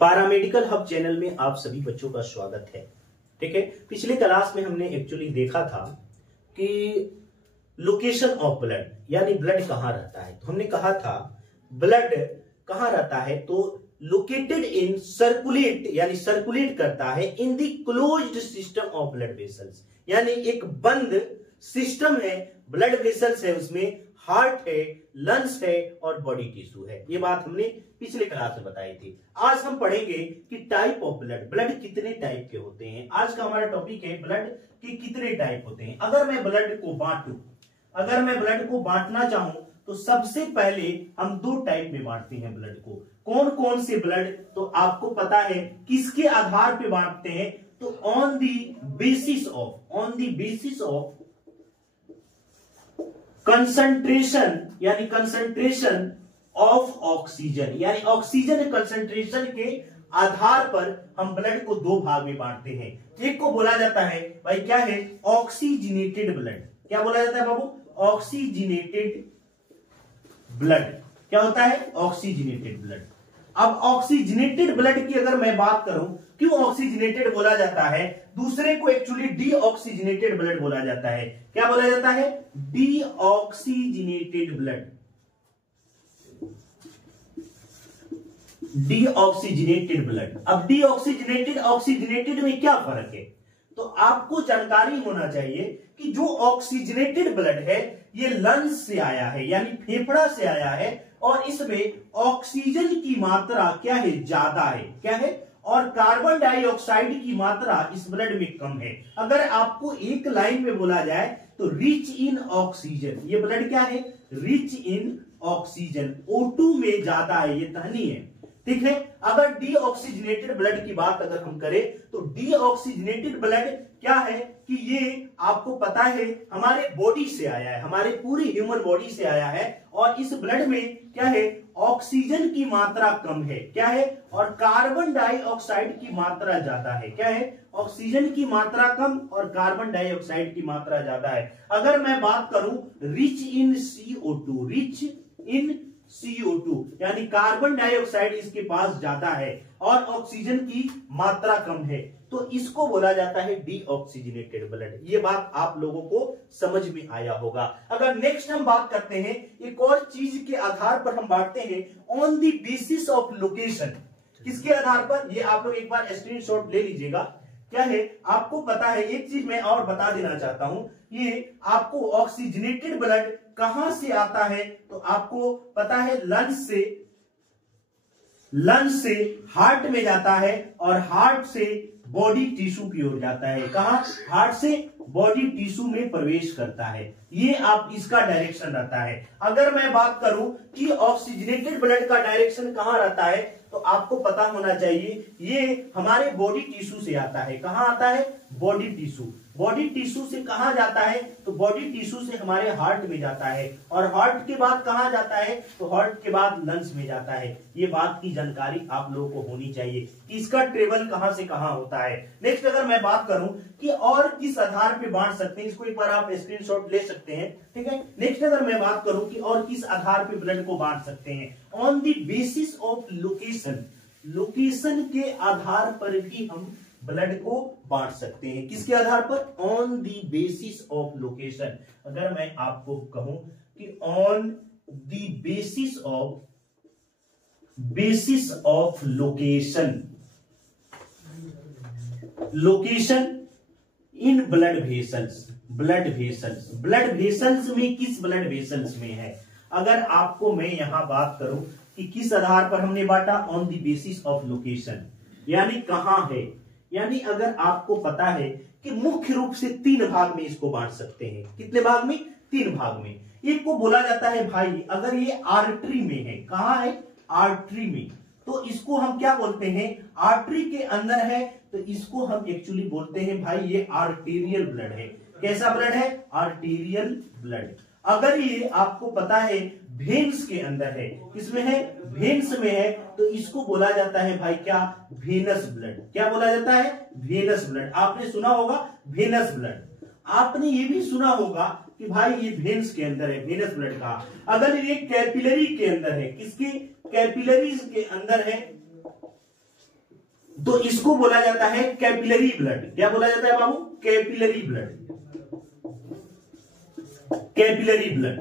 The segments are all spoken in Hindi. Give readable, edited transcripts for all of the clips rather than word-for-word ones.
पैरामेडिकल हब चैनल में आप सभी बच्चों का स्वागत है। ठीक है, पिछले क्लास में हमने एक्चुअली देखा था कि लोकेशन ऑफ ब्लड, यानी ब्लड कहां रहता है। तो हमने कहा था ब्लड कहां रहता है, तो लोकेटेड इन सर्कुलेट, यानी सर्कुलेट करता है in the closed system of blood vessels, यानी एक बंद सिस्टम है, ब्लड वेसल्स है, उसमें हार्ट है, लंग्स है और बॉडी टिश्यू है। ये बात हमने पिछले क्लास में बताई थी। आज हम पढ़ेंगे कि टाइप ऑफ ब्लड, ब्लड कितने टाइप के होते हैं। आज का हमारा टॉपिक है ब्लड के कितने टाइप होते हैं। अगर मैं ब्लड को बांटूं, अगर मैं ब्लड को बांटना चाहूं तो सबसे पहले हम दो टाइप में बांटते हैं ब्लड को। कौन कौन से ब्लड, तो आपको पता है किसके आधार पे बांटते हैं, तो on the basis of concentration, यानी कंसंट्रेशन ऑफ ऑक्सीजन, यानी ऑक्सीजन कंसंट्रेशन के आधार पर हम ब्लड को दो भाग में बांटते हैं। एक को बोला जाता है भाई क्या है, ऑक्सीजनेटेड ब्लड। क्या बोला जाता है बाबू, ऑक्सीजनेटेड ब्लड। क्या होता है, ऑक्सीजनेटेड ब्लड। अब ऑक्सीजनेटेड ब्लड की अगर मैं बात करूं, क्यों ऑक्सीजनेटेड बोला जाता है, दूसरे को एक्चुअली डीऑक्सीजनेटेड ब्लड बोला जाता है। क्या बोला जाता है, डीऑक्सीजनेटेड ब्लड। Deoxygenated blood. अब डीऑक्सीजनेटेड ऑक्सीजनेटेड में क्या फर्क है, तो आपको जानकारी होना चाहिए कि जो ऑक्सीजनेटेड ब्लड है ये लंग्स से आया है, यानी फेफड़ा से आया है, और इसमें ऑक्सीजन की मात्रा क्या है, ज्यादा है। क्या है, और कार्बन डाइऑक्साइड की मात्रा इस ब्लड में कम है। अगर आपको एक लाइन में बोला जाए तो रिच इन ऑक्सीजन, ये ब्लड क्या है, रिच इन ऑक्सीजन, O2 में ज्यादा है, ये कहानी है। ठीक है, अगर डीऑक्सीजनेटेड ब्लड की बात अगर हम करें तो डीऑक्सीजनेटेड ब्लड क्या है कि ये आपको पता है हमारे बॉडी से आया है, हमारे पूरी ह्यूमन बॉडी से आया है, और इस ब्लड में क्या है, ऑक्सीजन की मात्रा कम है। क्या है, और कार्बन डाइऑक्साइड की मात्रा ज्यादा है। क्या है, ऑक्सीजन की मात्रा कम और कार्बन डाइऑक्साइड की मात्रा ज्यादा है। अगर मैं बात करूं rich in CO2, rich in CO2 यानी कार्बन डाइऑक्साइड इसके पास ज्यादा है और ऑक्सीजन की मात्रा कम है, तो इसको बोला जाता है डीऑक्सीजनेटेड ब्लड। ये बात आप लोगों को समझ में आया होगा। अगर नेक्स्ट हम बात करते हैं, एक और चीज के आधार पर हम बांटते हैं on the basis of location. किसके आधार पर, ये आप लोग एक बार स्क्रीनशॉट ले लीजिएगा। क्या है, आपको पता है, एक चीज मैं और बता देना चाहता हूं, ये आपको ऑक्सीजनेटेड ब्लड कहां से आता है, तो आपको पता है लंग्स से हार्ट में जाता है और हार्ट से बॉडी टिश्यू की ओर जाता है। कहां, हार्ट से बॉडी टिश्यू में प्रवेश करता है। ये आप इसका डायरेक्शन रहता है। अगर मैं बात करूं कि ऑक्सीजनेटेड ब्लड का डायरेक्शन कहां रहता है, तो आपको पता होना चाहिए ये हमारे बॉडी टिश्यू से आता है। कहां आता है, बॉडी टिश्यू। बॉडी टिश्यू से कहां जाता है, तो बॉडी टिश्यू से हमारे हार्ट में जाता है, और हार्ट के बाद कहां जाता है, तो हार्ट के बाद लंग्स में जाता है। ये बात की जानकारी आप लोगों को होनी चाहिए कि इसका ट्रेवल कहां से कहां होता है। नेक्स्ट अगर मैं बात करूं कि और किस आधार पे बांट सकते हैं, इसको एक बार आप स्क्रीनशॉट ले सकते हैं। ठीक है, नेक्स्ट अगर मैं बात करूं कि और किस आधार पे ब्लड को बांट सकते हैं, on the basis of location. Location के आधार पर भी हम ब्लड को बांट सकते हैं। किसके आधार पर, on the basis of location. अगर मैं आपको कहूं कि on the basis of location, location in blood vessels, blood vessels में किस ब्लड वेसल्स में है। अगर आपको मैं यहां बात करूं कि किस आधार पर हमने बांटा, on the basis of location, यानी कहां है, यानी अगर आपको पता है कि मुख्य रूप से 3 भाग में इसको बांट सकते हैं। कितने भाग में, 3 भाग में। एक को बोला जाता है भाई, अगर ये आर्टरी में है, कहां है, आर्टरी में, तो इसको हम क्या बोलते हैं, आर्टरी के अंदर है, तो इसको हम एक्चुअली बोलते हैं भाई ये आर्टेरियल ब्लड है। कैसा ब्लड है, आर्टेरियल ब्लड। अगर ये आपको पता है वेन्स के अंदर है, किसमें है, वेन्स में है, तो इसको बोला जाता है भाई क्या, वेनस ब्लड। क्या बोला जाता है, वेनस ब्लड। आपने सुना होगा वेनस ब्लड। आपने ये भी सुना होगा कि भाई ये वेन्स के अंदर है, वेनस ब्लड का। अगर ये कैपिलरी के अंदर है, किसके, कैपिलरीज के अंदर है, तो इसको बोला जाता है कैपिलरी ब्लड। क्या बोला जाता है बाबू? Capillary blood, capillary blood.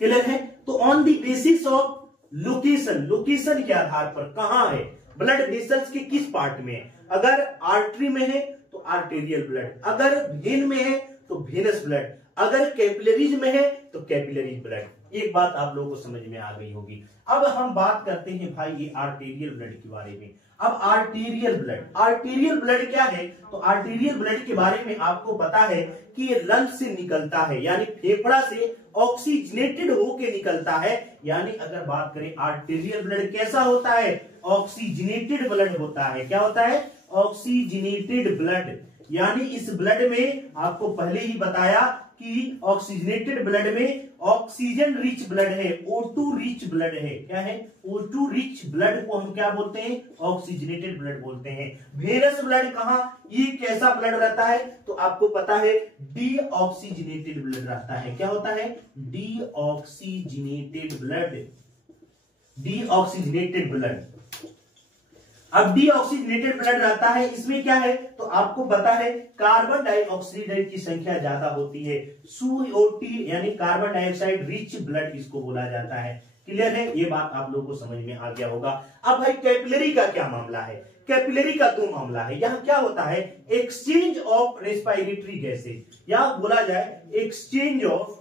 Clear है? तो on the basis of location, location के आधार पर कहां है ब्लड वेसल्स के किस पार्ट में है, अगर आर्टरी में है तो आर्टेरियल ब्लड, अगर वेन में है तो वेनस ब्लड, अगर कैपिलरीज में है तो कैपिलरी ब्लड। एक बात आप लोगों को समझ में आ गई होगी। अब हम बात करते हैं भाई ये आर्टेरियल ब्लड के बारे में। अब आर्टेरियल ब्लड, आर्टेरियल ब्लड क्या है? तो आर्टेरियल ब्लड के बारे में आपको पता है कि ये लंग्स से निकलता है, यानी फेफड़ा से ऑक्सीजनेटेड होके निकलता है। यानी अगर बात करें आर्टेरियल ब्लड कैसा होता है? ऑक्सीजनेटेड ब्लड होता है। क्या होता है? Oxygenated blood. यानी इस ब्लड में आपको पहले ही बताया कि ऑक्सीजनेटेड ब्लड में ऑक्सीजन रिच ब्लड है, O2 रिच ब्लड है। क्या है? O2 रिच ब्लड को हम क्या बोलते हैं? ऑक्सीजनेटेड ब्लड बोलते हैं। वेनस ब्लड कहां? ये कैसा ब्लड रहता है? तो आपको पता है डीऑक्सीजनेटेड ब्लड रहता है। क्या होता है? Deoxygenated blood, deoxygenated blood. अब डीऑक्सीजनेटेड ब्लड रहता है, इसमें क्या है? तो आपको पता है कार्बन डाइऑक्साइड की संख्या ज्यादा होती है। CO2 यानी कार्बन डाइऑक्साइड रिच ब्लड इसको बोला जाता है। क्लियर है? ये बात आप लोगों को समझ में आ गया होगा। अब भाई कैपिलरी का क्या मामला है? कैपिलरी का दो मामला है। यहाँ क्या होता है? एक्सचेंज ऑफ रेस्पिरेटरी गैसेज, या बोला जाए exchange of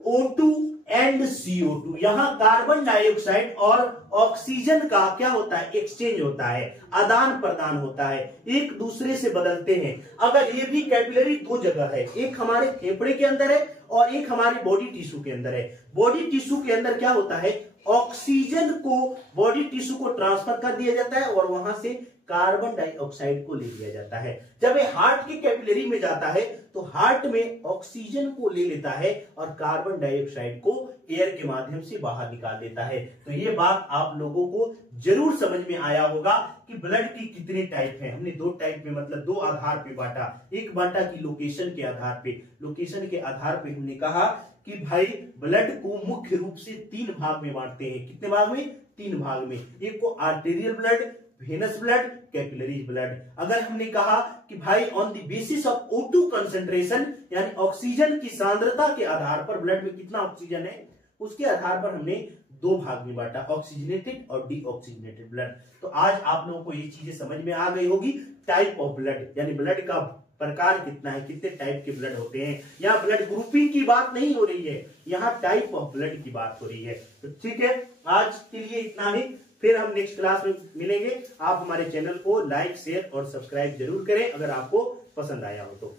O2 and CO2। यहां कार्बन डाइऑक्साइड और ऑक्सीजन का क्या होता है? एक्सचेंज होता है, आदान प्रदान होता है, एक दूसरे से बदलते हैं। अगर ये भी कैपिलरी दो जगह है, एक हमारे फेफड़े के अंदर है और एक हमारे बॉडी टिश्यू के अंदर है। बॉडी टिश्यू के अंदर क्या होता है? ऑक्सीजन को बॉडी टिश्यू को ट्रांसफर कर दिया जाता है और वहां से कार्बन डाइऑक्साइड को ले लिया जाता है। जब ये हार्ट की कैपिलरी में जाता है तो हार्ट में ऑक्सीजन को ले लेता है और कार्बन डाइऑक्साइड को एयर के माध्यम से बाहर निकाल देता है। तो ये बात आप लोगों को जरूर समझ में आया होगा कि ब्लड की कितने टाइप हैं। हमने दो टाइप में मतलब दो आधार पे बांटा। एक बांटा की लोकेशन के आधार पे, लोकेशन के आधार पे हमने कहा कि भाई ब्लड को मुख्य रूप से तीन भाग में बांटते हैं। कितने भाग में? तीन भाग में। एक को arterial blood, venous blood, capillary blood. अगर हमने कहा कि भाई on the basis of O2 concentration यानी ऑक्सीजन की सांद्रता के आधार पर ब्लड में कितना ऑक्सीजन है, उसके आधार पर हमने दो भाग में बांटा, ऑक्सीजनेटेड और डीऑक्सीजनेटेड ब्लड। तो आज आप लोगों को ये चीजें समझ में आ गई होगी। टाइप ऑफ ब्लड यानी ब्लड का प्रकार कितना है, कितने टाइप के ब्लड होते हैं। यहाँ ब्लड ग्रुपिंग की बात नहीं हो रही है, यहाँ टाइप ऑफ ब्लड की बात हो रही है। तो ठीक है, आज के लिए इतना ही। फिर हम नेक्स्ट क्लास में मिलेंगे। आप हमारे चैनल को लाइक, शेयर और सब्सक्राइब जरूर करें अगर आपको पसंद आया हो तो।